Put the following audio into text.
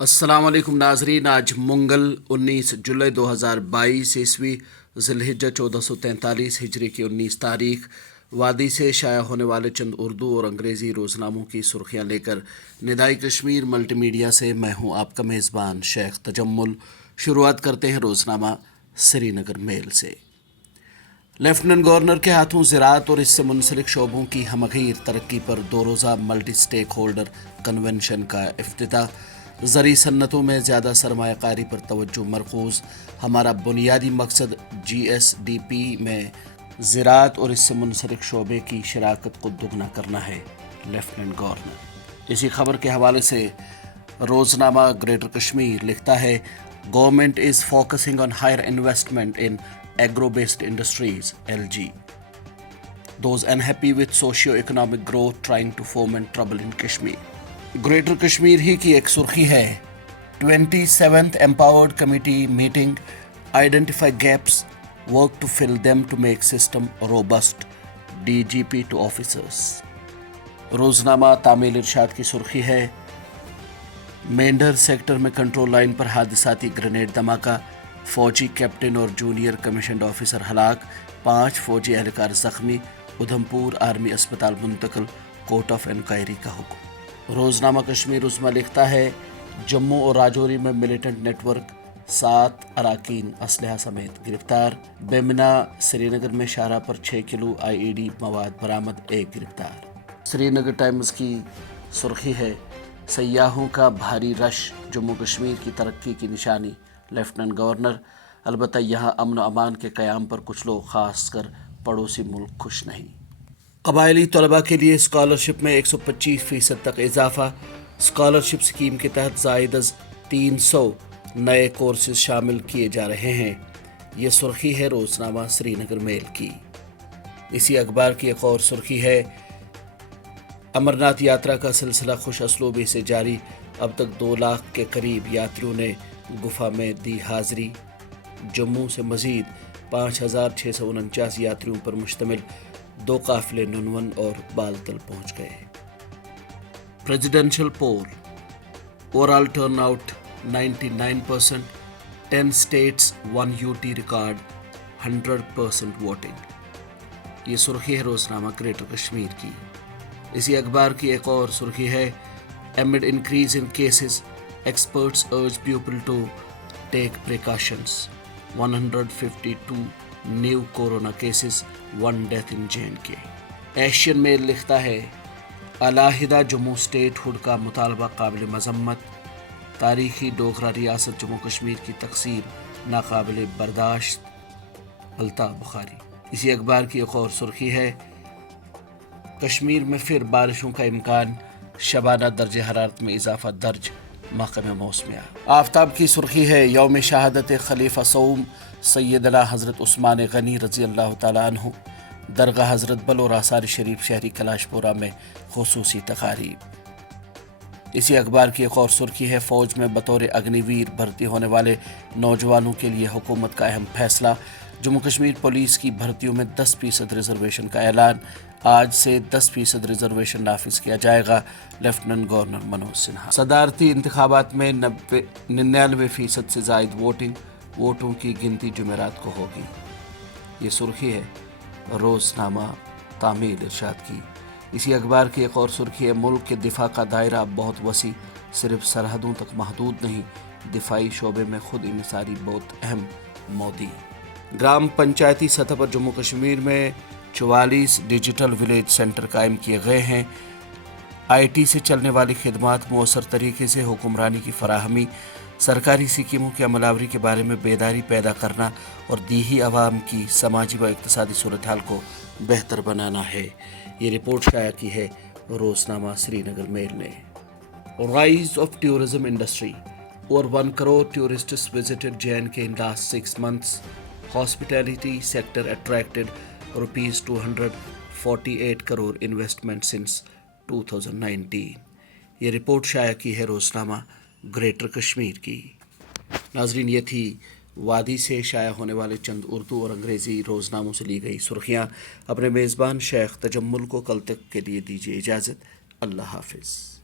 अस्सलाम वालेकुम नाजरीन। आज मंगल 19 जुलाई 2022 ईस्वी ज़िलहिज्जा 1443 हिजरी की 19 तारीख। वादी से शाया होने वाले चंद उर्दू और अंग्रेज़ी रोज़नामों की सुर्खियाँ लेकर निदाई कश्मीर मल्टीमीडिया से मैं हूँ आपका मेज़बान शेख तजम्मुल। शुरुआत करते हैं रोज़नामा श्रीनगर मेल से। लेफ्टिनेंट गवर्नर के हाथों ज़राअत और इससे मुंसलिक शोबों की हमगीर तरक्की पर 2 रोज़ा मल्टी स्टेक होल्डर कन्वेंशन का इफ्तिताह। ज़री सन्नतों में ज़्यादा सरमायाकारी पर तवज्जो मरकूज़। हमारा बुनियादी मकसद GSDP में ज़राअत और इससे मुंसलिक शोबे की शराकत को दुगना करना है, लेफ्टिनेंट गवर्नर। इसी खबर के हवाले से रोज़नामा ग्रेटर कश्मीर लिखता है, government is focusing on higher investment in agro-based industries (LG). Those unhappy with socio-economic growth trying to foment trouble in Kashmir. Greater Kashmir ही की एक सुर्खी है, 27th Empowered Committee meeting, identify gaps, work to fill them to make system robust, DGP to officers. रोज़नामा तामील इरशाद की सुर्खी है, Mendhar sector में control line पर हादसाती ग्रेनेड धमाका, फौजी कैप्टन और जूनियर कमीशन्ड ऑफिसर हलाक, 5 फौजी एहलकार जख्मी, उधमपुर आर्मी अस्पताल मुंतकिल, कोर्ट ऑफ इंक्वायरी का हुक्म। रोज़नामा कश्मीर उस्मा लिखता है, जम्मू और राजौरी में मिलिटेंट नेटवर्क, 7 अराकीन असलहा समेत गिरफ्तार। बेमिना श्रीनगर में शाहरा पर 6 किलो IED मवाद बरामद, 1 गिरफ्तार। श्रीनगर टाइम्स की सुर्खी है, सयाहों का भारी रश जम्मू कश्मीर की तरक्की की निशानी, लेफ्टिनेंट गवर्नर। अलबत्ता यहाँ अमन व अमान के क़याम पर कुछ लोग ख़ासकर पड़ोसी मुल्क खुश नहीं। कबायली तलबा के लिए स्कॉलरशिप में 125% तक इजाफा। स्कॉलरशिप स्कीम के तहत ज़ायद 300 नए कोर्सेज शामिल किए जा रहे हैं। ये सुर्खी है रोज़नामा श्रीनगर मेल की। इसी अखबार की एक और सुर्खी है, अमरनाथ यात्रा का सिलसिला खुश असलूबी से जारी। अब तक 2 लाख के करीब यात्रियों ने गुफा में दी हाजिरी। जम्मू से मजीद 5,649 यात्रियों पर मुश्तमिल 2 काफिले नुनवन और बालतल पहुंच गए। Presidential poll, overall turnout 99%, 10 states 1 UT record, 100% voting. ये सुर्खी है रोज़नामा ग्रेटर कश्मीर की। इसी अखबार की एक और सुर्खी है, amid increase in cases, experts urge people to take precautions. 152 new corona cases, 1 death in J&K. Asian mail लिखता है, अलाहिदा जम्मू स्टेट हुड का मुतालबा काबिल मजम्मत। तारीखी डोगरा रियासत जम्मू कश्मीर की तकसीम नाकाबिल बर्दाश्त, अल्ताफ़ बुखारी। इसी अखबार की एक और सुर्खी है, कश्मीर में फिर बारिशों का इम्कान, शबाना दर्ज हरारत में इजाफा दर्ज, महकमा मौसमियात। आफ्ताब की सुर्खी है, यौम शहादत खलीफा सऊम सैयदना हज़रत उस्मान गनी रज़ी अल्लाह तआला अन्हु, दरगाह हज़रत बल और आसार शरीफ शहरी कलाशपुरा में खुसूसी तकारीब। इसी अखबार की एक और सुर्खी है, फ़ौज में बतौर अग्निवीर भर्ती होने वाले नौजवानों के लिए हुकूमत का अहम फैसला। जम्मू कश्मीर पुलिस की भर्तियों में 10% रिजर्वेशन का ऐलान। आज से 10% रिजर्वेशन नाफिज किया जाएगा, लेफ्टिनेंट गवर्नर मनोज सिन्हा। सदारती इंतखाबात में 99% से जायद वोटिंग, वोटों की गिनती जुमेरात को होगी। ये सुर्खी है रोज़नामा तामील इरशाद की। इसी अखबार की एक और सुर्खी है, मुल्क के दिफा का दायरा बहुत वसी, सिर्फ सरहदों तक महदूद नहीं, दिफाई शोबे में खुद इनसारी बहुत अहम, मोदी। ग्राम पंचायती सतह पर जम्मू कश्मीर में 44 डिजिटल विलेज सेंटर कायम किए गए हैं। IT से चलने वाली खिदमात मौसर तरीके से हुक्मरानी की फराहमी, सरकारी स्कीमों की अमलावरी के बारे में बेदारी पैदा करना और दीही अवाम की समाजी व इक़्तिसादी सूरत हाल को बेहतर बनाना है। ये रिपोर्ट शाया की है रोज़नामा श्रीनगर मेल ने। Rise of tourism industry, over 1 crore tourists visited J&K in last 6 months. Hospitality sector attracted rupees 248 crore investment since 2019. ये रिपोर्ट शाया की है रोज़नामा ग्रेटर कश्मीर की। नाजरीन, ये थी वादी से शाया होने वाले चंद उर्दू और अंग्रेज़ी रोज़नामों से ली गई सुर्खियाँ। अपने मेज़बान शेख तजम्मुल को कल तक के लिए दीजिए इजाज़त। अल्लाह हाफ़िज़।